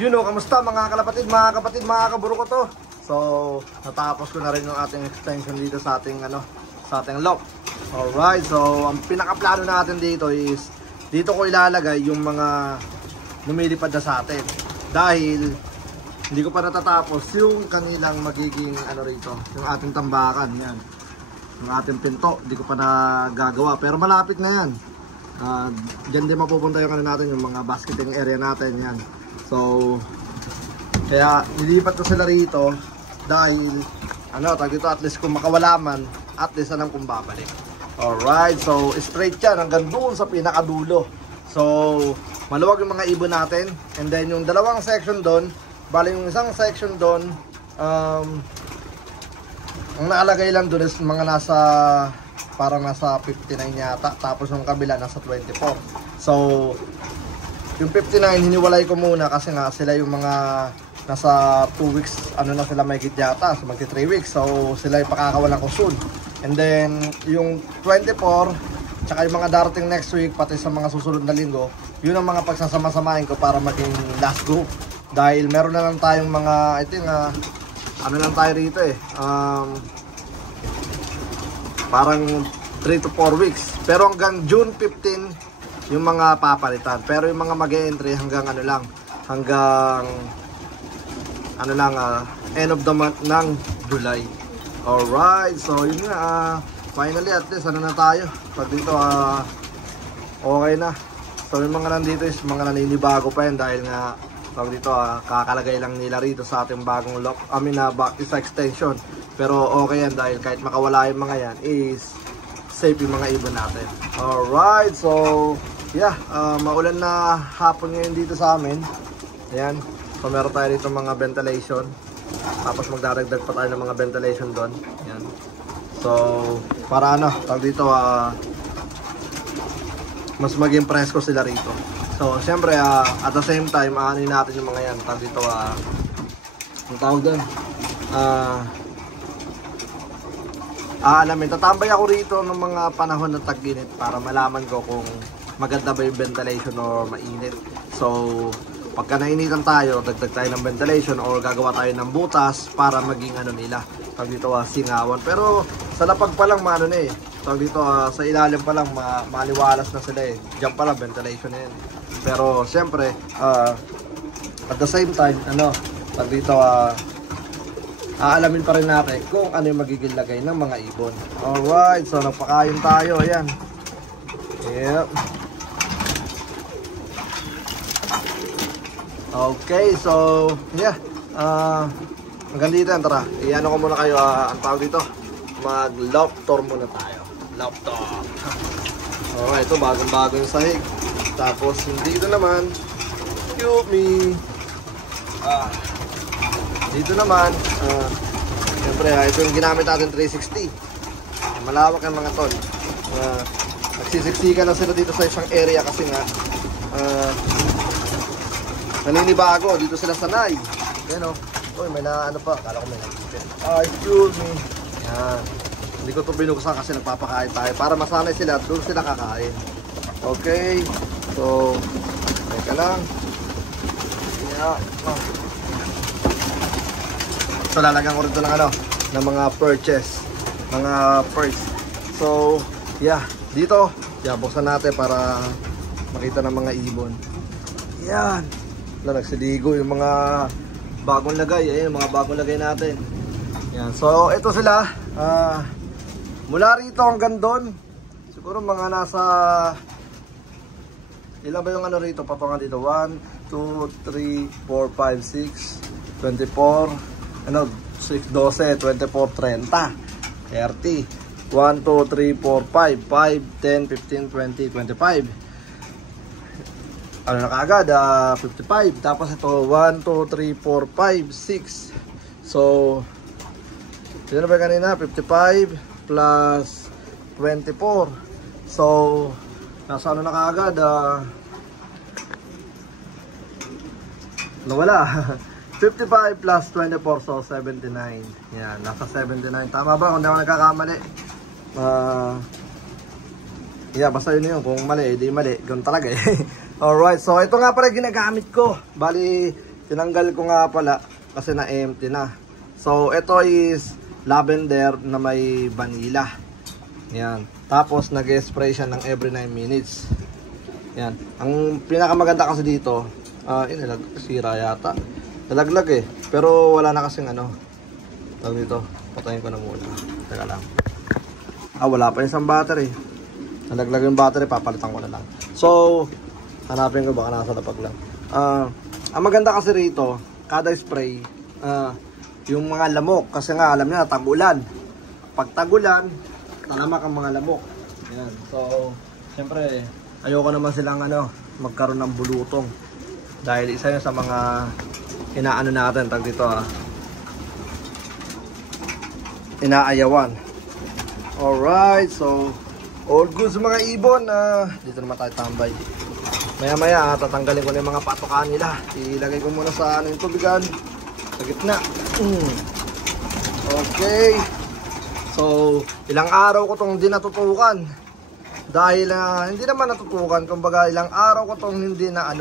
Kamusta mga kalapatid, mga kapatid, mga kaburo ko to. So, natapos ko na rin yung ating extension dito sa ating sa ating lock. Alright, so ang pinakaplano natin dito is dito ko ilalagay yung mga lumilipad na sa atin. Dahil hindi ko pa natatapos yung kanilang magiging rito, yung ating tambakan, yan. Yung ating pinto, hindi ko pa nagagawa pero malapit na yan. Diyan din mapupunta yung natin, yung mga basketing area natin, yan. So, kaya nilipat ko sila rito dahil dito at least kung makawala man, at least alam kung babalik. Alright, so straight yan hanggang doon sa pinakadulo. So, maluwag yung mga ibon natin. And then yung dalawang section doon, bali yung isang section doon, ang nakalagay lang doon is mga parang nasa 59 yata. Tapos yung kabila nasa 24. So, yung 59 hiniwalay ko muna kasi nga sila yung mga nasa 2 weeks, na sila may yata, so magti 3 weeks. So sila yung pakakawalan ko soon. And then yung 24 tsaka yung mga darating next week pati sa mga susunod na linggo, yun ang mga pagsasama-samahin ko para maging last group. Dahil meron na lang tayong mga, I think lang tayo rito parang 3 to 4 weeks. Pero hanggang June 15 yung mga papalitan, pero yung mga mag-e-entry hanggang hanggang end of the month ng July. Alright, so yun nga, finally at least na tayo pag dito okay na. So yung mga nandito is mga naninibago pa yan dahil nga pag dito kakalagay lang nila rito sa ating bagong lock, back is extension. Pero okay yan dahil kahit makawala yung mga yan is safe yung mga ibon natin. Alright, so yeah, maulan na hapon ngayon dito sa amin. Ayan, so meron tayo dito mga ventilation. Tapos magdaragdag pa tayo ng mga ventilation doon. Ayan. So, para tawag dito mas maging presko sila rito. So, syempre at the same time, aanin natin yung mga yan. Tawag dito ang tawag doon. Alamin, tatambay ako rito ng mga panahon ng tag-init para malaman ko kung maganda ba yung ventilation o mainit. So, pagka nainitan tayo, dagdag tayo ng ventilation or gagawa tayo ng butas para maging nila. Tawag dito singawan. Pero sa lapag pa lang tawag dito sa ilalim pa lang maliwalas na sila Diyan pa lang ventilation na yan. Pero siyempre, at the same time, tawag dito aalamin pa rin natin kung ano yung magiging lagay ng mga ibon. Alright, so nagpakain tayo. Ayan. Yep. Okay, so yeah, hanggang dito yan, tara. Iano ko muna kayo, ang tawag dito, mag-love tour muna tayo. Love tour. Alright, ito bagong-bago yung sahig. Tapos dito naman, excuse me, dito naman, siyempre ito yung ginamit natin 360. Malawak yung mga ton. Nagsisiksikan na sila dito sa isang area kasi nga naninibago, dito sila sanay. Yan uy, may pa, kala ko may nagpipin. Excuse me. Yan, hindi ko ito binuksan kasi nagpapakain tayo para masanay sila, doon sila kakain. Okay, so teka lang. Yeah. So lalagyan ko rito ng mga purchase, mga purse. So yeah, dito buksan natin para makita ng mga ibon. Yan, nagsiligo yung mga bagong lagay. Ayan, mga bagong lagay natin. Yan, so ito sila mula rito hanggang doon siguro mga nasa ilan ba yung rito patungan dito, 1, 2, 3, 4, 5, 6, 24 6, 12, 24, 30, 30, 1, 2, 3, 4, 5, 5, 10, 15, 20, 25. Na kaagad, 55. Tapos ito, 1, 2, 3, 4, 5, 6. So, yun na ba kanina? 55 plus 24. So, nasa na kaagad? Nawala. 55 plus 24, so 79. Yan, nasa 79. Tama ba? Kung di ako nagkakamali. Yeah, basta yun yun. Kung mali, di mali. Ganun talaga eh. Alright, so ito nga pala ginagamit ko. Bali, tinanggal ko nga pala kasi na-empty na. So, ito is lavender na may vanilla. Yan. Tapos, nag-spray siya ng every 9 minutes. Yan. Ang pinakamaganda kasi dito, sira yata. Nalaglag eh. Pero wala na kasing ano. Tawag dito. Patayin ko na muna. Teka lang. Wala pa isang battery. Nalaglag yung battery, papalitan ko na lang. So, hanapin ko baka nasa lapag lang. Ang maganda kasi rito, kada spray, yung mga lamok. Kasi nga, alam niya, tag-ulan. Pag tag-ulan, talamak ang mga lamok. Yan. So, siyempre, ayoko naman silang magkaroon ng bulutong. Dahil isa yun sa mga inaano natin, tag dito inaayawan. Alright, so all good sa mga ibon. Dito naman tayo tambay. Maya maya tatanggalin ko na yung mga patokan nila. Ilagay ko muna sa yung tubigan, sa gitna. Okay. So ilang araw ko tong hindi natutukan. Dahil hindi naman natutukan, kumbaga ilang araw ko tong hindi na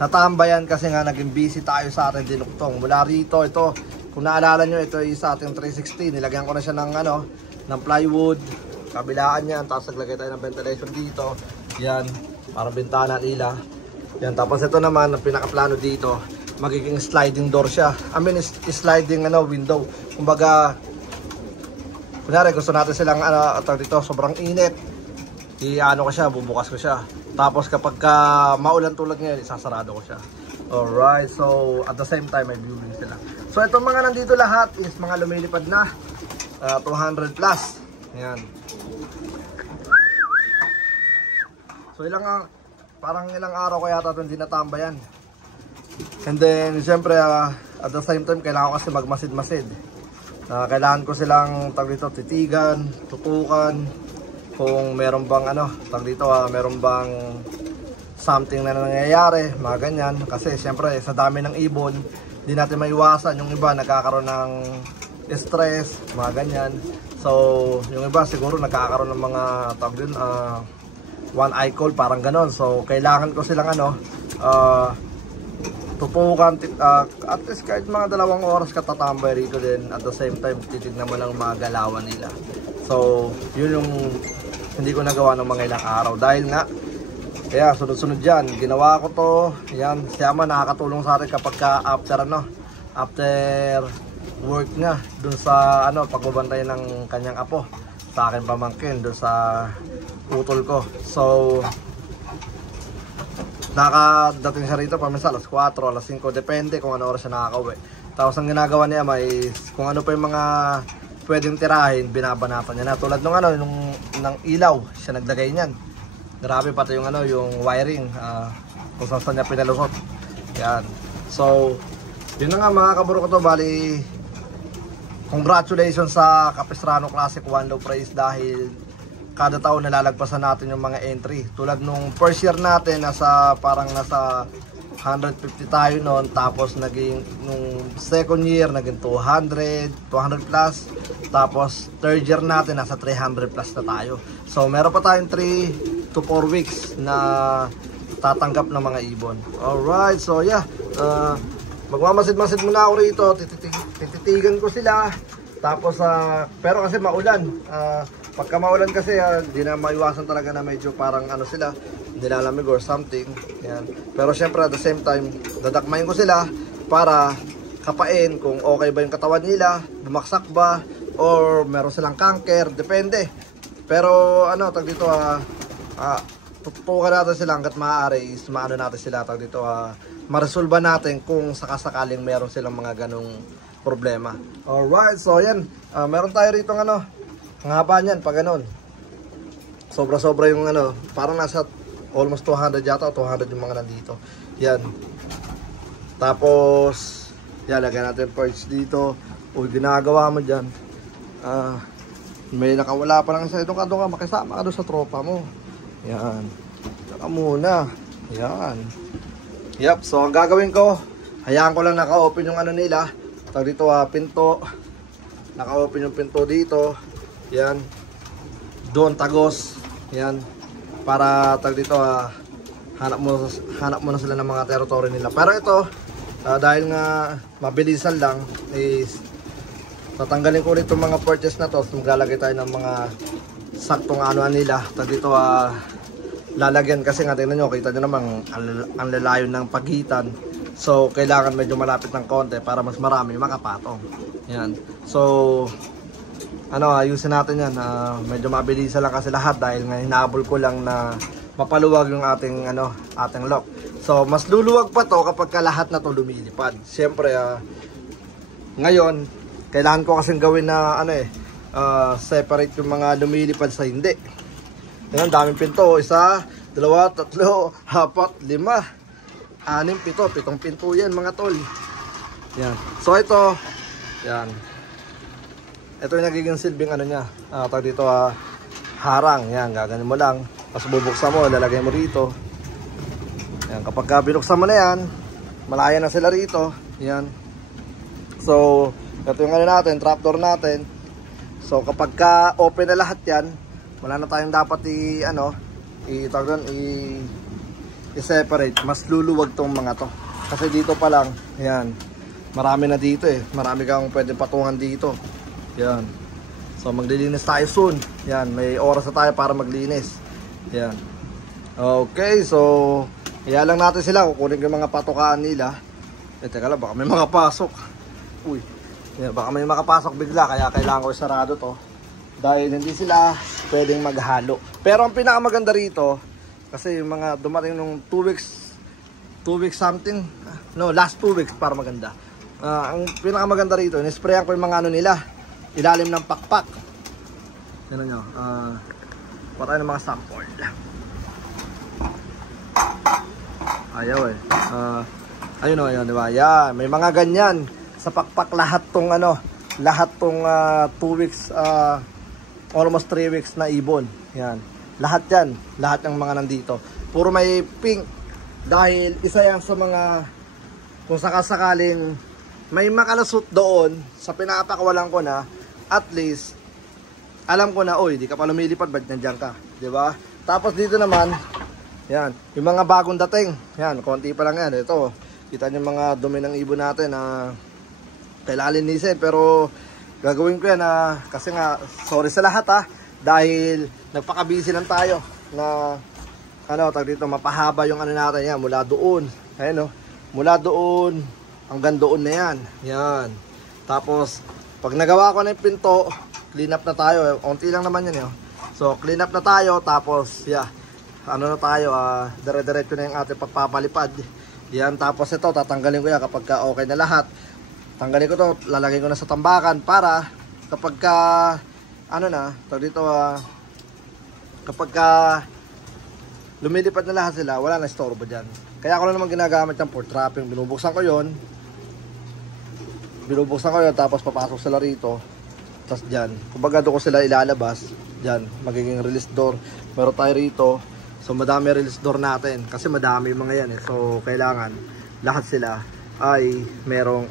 natambayan kasi nga naging busy tayo sa ating dinuktong. Mula rito, ito, kung naalala nyo, ito is sa ating 360. Nilagyan ko na siya ng ng plywood. Kabilaan yan, tapos naglagay tayo ng ventilation dito. Yan, para bintana nila. Yan, tapos ito naman, ang pinakaplano dito, magiging sliding door siya. I mean, sliding window. Kumbaga, kunyari gusto natin silang dito, sobrang init. Ko siya, bubukas ko siya. Tapos kapag maulan tulad ngayon, isasarado ko siya. Alright, so at the same time may viewing sila. So itong mga nandito lahat is mga lumilipad na 200 plus. Ayan. So parang ilang araw kaya ito hindi natambayan. And then siyempre at the same time kailangan ko kasi magmasid-masid. Kailangan ko silang titigan, tutukan kung meron bang meron bang something na nangyayari, mga ganyan. Kasi siyempre sa dami ng ibon, hindi natin maiwasan. Yung iba nagkakaroon ng stress, mga ganyan. So yung iba siguro nagkakaroon ng mga one eye cold, parang ganon. So kailangan ko silang tutukan at least kahit mga 2 oras katatambay rito din. At the same time titignan mo lang mga galawan nila. So yun yung hindi ko nagawa ng mga ilang araw dahil nga kaya sunod-sunod yan, ginawa ko to. Yan, siya man nakakatulong sa atin kapag after work niya dun sa pagbabantay ng kanyang apo, sa akin pamangkin dun sa utol ko. So nakadating siya rito paminsan alas 4, alas 5, depende kung ano oras siya nakakauwi. Tapos ang ginagawa niya may kung ano pa yung mga pwedeng tirahin, binabanatan niya na. Tulad ng ilaw, siya naglagay niyan. Grabe, pati yung yung wiring, kung saan niya pinalusot. Yan. So, yun na nga mga kaburo ko to. Bali, congratulations sa Capistrano Classic One Low Price dahil kada taon nalalagpasan natin yung mga entry. Tulad nung first year natin, parang nasa 150 tayo noon. Tapos nung second year, naging 200 plus. Tapos third year natin, nasa 300 plus na tayo. So, meron pa tayong 3 to 4 weeks na tatanggap ng mga ibon. Alright, so yeah, magmamasid-masid muna ako rito, tititigan ko sila. Tapos pero kasi maulan, pagka maulan kasi hindi na maiwasan talaga na medyo parang sila, nilalamig or something. Yan. Pero syempre at the same time, dadakmayin ko sila para kapain kung okay ba yung katawan nila, bumaksak ba, or meron silang cancer, depende. Pero dito tutukan natin sila hanggat maaari is natin sila dito maresolba natin kung sakasakaling meron silang mga ganong problema. Alright, so yan, meron tayo rito ang haba niyan pag ganon. Sobra-sobra yung parang nasa almost 200 yata o 200 yung mga nandito. Yan. Tapos yan, lagyan natin perch dito. O ginagawa mo dyan, may nakawala pa lang sa itong kanto ka, makisama ka doon sa tropa mo. Yan. Saka muna. Yan. Yep. So, ang gagawin ko, hayaan ko lang naka-open yung nila. Tag dito pinto. Naka-open yung pinto dito. Yan. Doon, tagos. Yan. Para tag dito hanap muna sila ng mga territory nila. Pero ito, dahil nga mabilisan lang, is tatanggalin ko ulit itong mga purchase na to. So, maglalagay tayo ng mga saktong anuan nila. Dito lalagyan kasi nga, tingnan nyo, kita nyo naman ang lalayo ng pagitan. So kailangan medyo malapit ng konti para mas marami makapatong. Yan. So ayusin natin yan. Medyo mabilisan lang kasi lahat dahil nga hinabol ko lang na mapaluwag yung ating lock. So mas luluwag pa to kapag lahat na to lumilipad. Siyempre ngayon kailangan ko kasing gawin na separate yung mga lumilipad sa hindi. Yan, daming pinto. 1, 2, 3, 4, 5, 6, 7, 7 pinto yan mga tol. Yan. So ito, yan. Ito yung nagiging silbing niya. Tawag dito harang. Yan, gaganin mo lang. Tapos bubuksan mo, lalagay mo rito. Yan, kapag binuksan mo na yan, malaya na sila rito. Yan. So, ito yung natin, trapdoor natin. So kapag open na lahat yan, wala na tayong dapat i-separate. Mas luluwag tong mga to. Kasi dito pa lang, yan, marami na dito marami kang pwede patungan dito. Yan. So maglilinis tayo soon. Yan, may oras na tayo para maglinis. Yan. Okay, so kaya lang natin sila, kukunin yung mga patukaan nila. Teka lang, baka may makapasok. Uy, baka may makapasok bigla, kaya kailangan ko isarado to. Dahil hindi sila pwedeng maghalo. Pero ang pinakamaganda rito, kasi yung mga dumating nung 2 weeks something, last 2 weeks para maganda. Ang pinakamaganda rito, nisprayan ko yung mga nila, ilalim ng pakpak. Tignan nyo, patay ng mga sample. Ayaw ayun diba? Yan, may mga ganyan sa pakpak lahat tong 2 weeks, almost 3 weeks na ibon. Yan. Lahat yan. Lahat ng mga nandito. Puro may pink. Dahil isa yan sa mga, kung sakasakaling may makalasot doon sa pinapakawalan ko na, at least alam ko na, di ka pa lumilipad, ba't nandiyan ka? Diba? Tapos dito naman, yan, yung mga bagong dating. Yan, konti pa lang yan. Ito, kita nyo mga dumi ng ibon natin na kailangan linisin. Pero gagawin ko yan kasi nga, sorry sa lahat dahil nagpaka-busy lang tayo na tag dito, mapahaba yung natin yan mula doon. Ayun mula doon hanggang doon na yan. Yan. Tapos pag nagawa ko na yung pinto, clean up na tayo. Unti lang naman yan So clean up na tayo, tapos na tayo, dire-diretso na yung ating pagpapalipad. Yan, tapos ito tatanggalin ko yan kapag okay na lahat. Tanggalin ko to, lalagay ko na sa tambakan para kapag kapag lumilipad na lahat sila, wala na istorbo dyan. Kaya ako lang naman ginagamit yung for trapping. Binubuksan ko yon, tapos papasok sila rito. Tapos dyan, kumbaga doon ko sila ilalabas. Dyan, magiging release door. Meron tayo rito. So madami release door natin kasi madami mga yan So kailangan lahat sila ay merong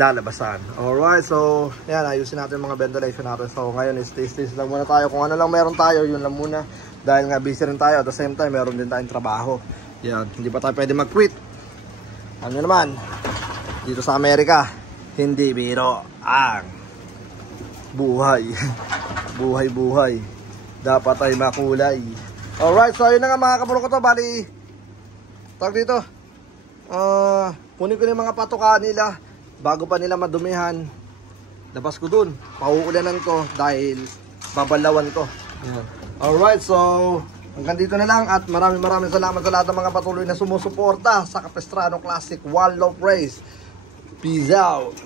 lalabasan. Alright, so yan, ayusin natin mga ventilation natin. So ngayon is taste lang muna tayo. Kung ano lang meron tayo, yun lang muna. Dahil nga busy rin tayo, at the same time meron din tayong trabaho. Yan, hindi pa tayo pwede mag-quit. Ano naman, dito sa Amerika, hindi biro ang buhay. Buhay. Dapat ay makulay. Alright, so yun na nga mga kapuro ko to. Bali, tawag dito, kunin ko yung mga patukaan nila bago pa nila madumihan. Labas ko dun, pauulanan ko dahil babalawan ko. Yan. Alright, so hanggang dito na lang at maraming salamat sa lahat ng mga patuloy na sumusuporta sa Capistrano Classic One Love Race. Peace out.